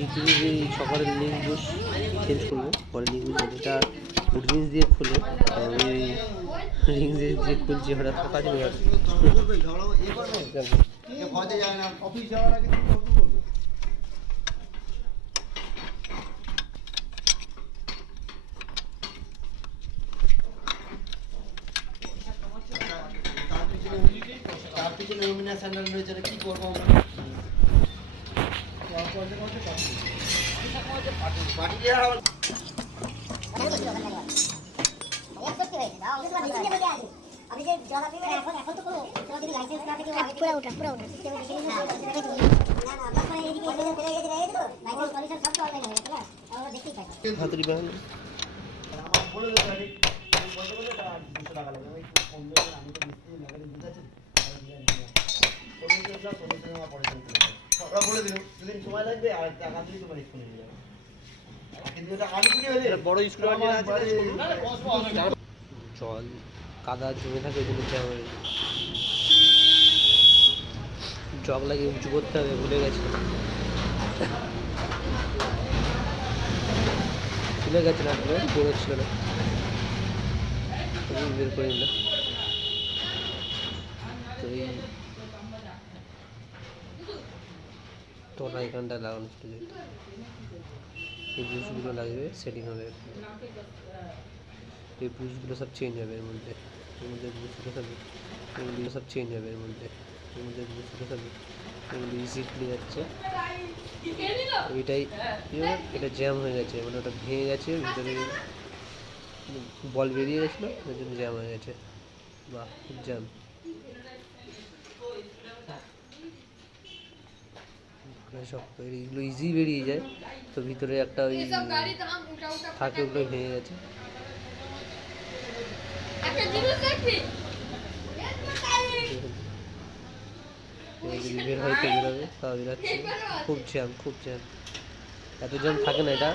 এই সকালের link Bush change করবো, পরে লিঙ্ক বুশ এটা রিংস দিয়ে খুলে ওই রিংস দিয়ে খুলছি, হঠাৎ কাজ নেই আর তার পিছনে রুমিনা স্যান্ডেল রয়েছে, কি করবো হাতুড়ি বানানো বলে দিন দুদিন সময় লাগবে আর টাকা দিলে তোমার স্কুলে নিয়ে যাবে, কিন্তু এটা আলু কিনে হলে বড় স্কুল জল কাদা জমে থাকে, ওই জন্য জগ লাগিয়ে উঁচু করতে হবে, ভুলে গেছে না বড় ছিল না, বের করে নিলাম। তো এই তোলা এখানটা লাগানো ছিল, এই ব্রুশগুলো লাগবে, সেটিং হবে, এই ব্রুশগুলো সব চেঞ্জ হবে এর মধ্যে ব্রুশগুলো সব এগুলো সব চেঞ্জ হবে এর মধ্যে ব্রুশগুলো সব এগুলো ইজি খুলে যাচ্ছে। এটা জ্যাম হয়ে গেছে, মানে ওটা ভেঙে গেছে, ভিতরে বল বেরিয়ে গেছিলো, ওই জন্য জ্যাম হয়ে গেছে, বা খুব জ্যাম। সব এইগুলো ইজি বেরিয়ে যায়, তো ভিতরে একটা ওই থাকে, ওগুলো ভেঙে গেছে। বের হয়তো বেরোবে, তাও বেরোচ্ছে, খুব জ্যাম, এত জ্যাম থাকে না এটা।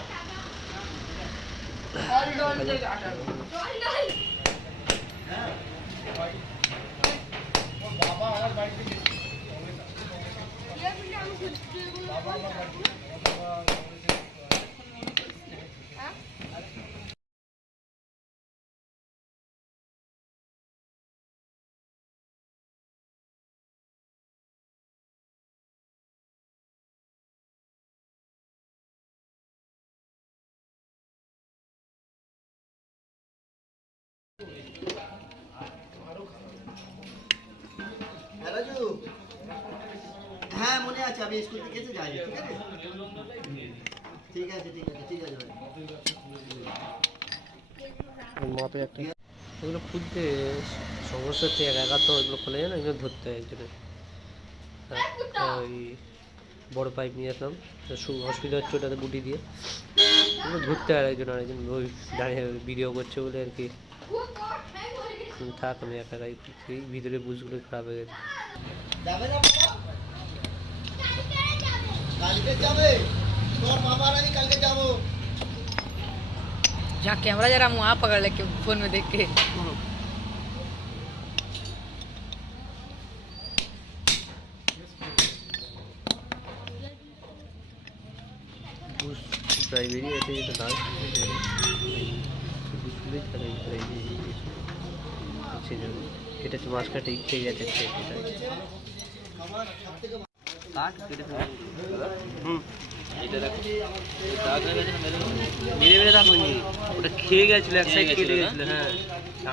হ্যাঁ মনে আছে, আমি স্কুল থেকে এসে যাই, ঠিক আছে মাপে একটা এগুলো খুঁজতে সমস্যা হচ্ছে, একা তো এগুলো খোলা যায় না, এগুলো ধরতে হয় একজনের। ওই বড় পাইপ নিয়ে আসলাম, অসুবিধা হচ্ছে ওটাতে বুটি দিয়ে, এগুলো ধরতে হয় আরেকজন ওই দাঁড়িয়ে ভিডিও করছে বলে আর কি। থাক আমি একাই, ভিতরে বুঝগুলো খারাপ হয়ে গেছে। जहाँ कैमरा जरा मुँह पकड़ लेके फोन में देख के এটা হচ্ছে মাছ কাটে ঠিক আছে, মেরে মেরে থাকুনি, ওটা খেয়ে গেছিলো, এক সাইড কেটে গেছিলো, হ্যাঁ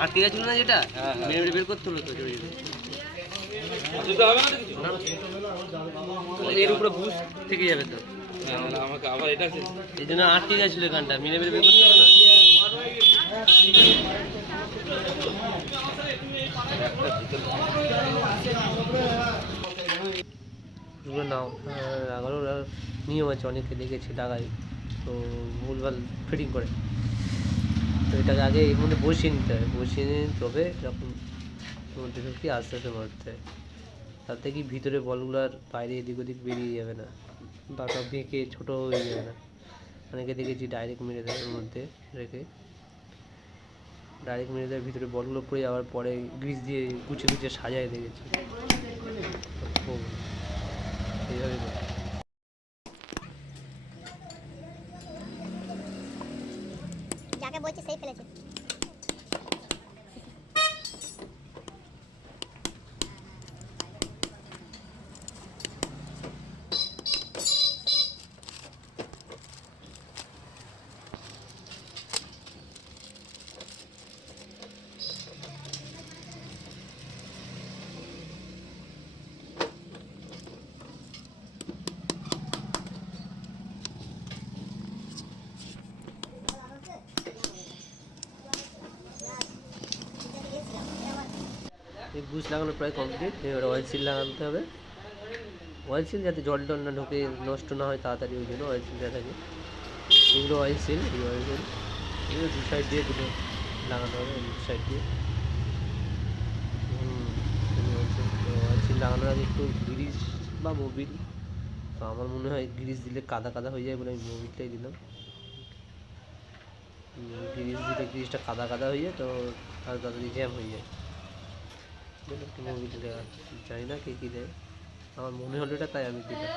আটকে গেছিলো না, যেটা মেরে মেরে বের করতে হলো তো, এর উপরে বুঝ থেকে যাবে তো, আমাকে আবার এটা এই জন্য আটকে গেছিলো এখানটা, মেরে মেরে বের করতে হলো না। নাও লাগানোর নিয়ম আছে, অনেকে দেখেছি লাগাই, তো ভুলভাল ফিটিং করে, তো এটাকে আগে এর মধ্যে বসিয়ে নিতে হয়, বসিয়ে নিয়ে তবে যখন মধ্যে ঢুকি আস্তে আস্তে মারতে হয়, তাতে কি ভিতরে বলগুলো আর বাইরে এদিক ওদিক বেরিয়ে যাবে না, বা বেঁকে ছোটো হয়ে যাবে না। অনেকে দেখেছি ডাইরেক্ট মেরে দেয়, ওর মধ্যে রেখে ডাইরেক্ট মেরে দেয়, ভিতরে বলগুলো পড়ে যাওয়ার পরে গ্রিস দিয়ে গুছিয়ে সাজায় দেখেছি, এইভাবে বলছে সেই ফেলেছে। এই বুশ লাগানো প্রায় কমপ্লিট। এবার অয়েল সিল লাগাতে হবে। অয়েল সিল যাতে জল টল না ঢোকে, নষ্ট না হয় তাড়াতাড়ি, ওই জন্য অয়েল সিল দেওয়া থাকে। এগুলো অয়েল সিল, এই অয়েল সিল এগুলো দু সাইড দিয়ে দুটো লাগানো হবে, দু সাইড দিয়ে। তো অয়েল সিল লাগানোর আগে একটু গ্রিস বা মোবিল, তো আমার মনে হয় গ্রিস দিলে কাদা কাদা হয়ে যায় বলে আমি মোবিলটাই দিলাম। গ্রিস দিলে গ্রিসটা কাদা কাদা হয়ে যায়, তো আর তাড়াতাড়ি জ্যাম হয়ে যায়। একটু মোবিল দেওয়া, জানি না কে কী দেয়, আমার মনে হলো এটা তাই আমি দিলাম।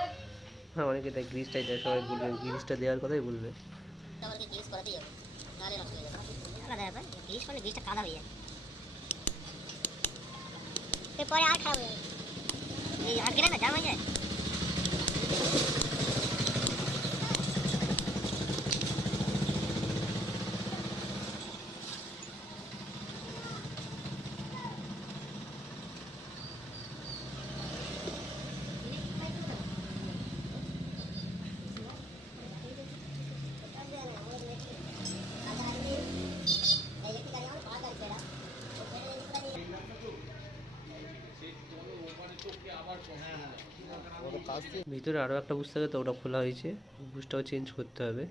হ্যাঁ, অনেকে তাই গ্রিসটাই দেয়, সবাই বলবে গ্রিসটা দেওয়ার কথাই বলবে। আমাকে গ্রিস করাতেই হবে, নাহলে নষ্ট হয়ে যাবে। আলাদা ব্যাপার, গ্রিস করলে গ্রিসটা কাদা হয়ে যায়, এরপরে আর খারাপ হয়ে যাবে। এই আটকে না জাম হয়ে যায়। ভিতরে আরও একটা বুশ থাকে, তো ওটা খোলা হয়েছে, বুশটাও চেঞ্জ করতে হবে।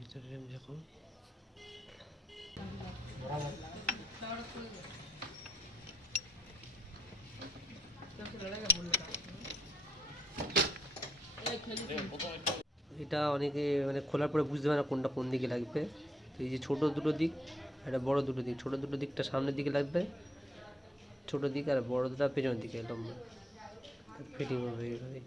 ভিতরে যখন এটা অনেকে মানে খোলার পরে বুঝতে পারে না কোনটা কোন দিকে লাগবে। তো এই যে ছোটো দুটো দিক, একটা বড় দুটো দিক, ছোটো দুটো দিকটা সামনের দিকে লাগবে, ছোটো দিক, আর বড় দুটা পেছনের দিকে লম্বা ফিটিং হবে এইভাবে।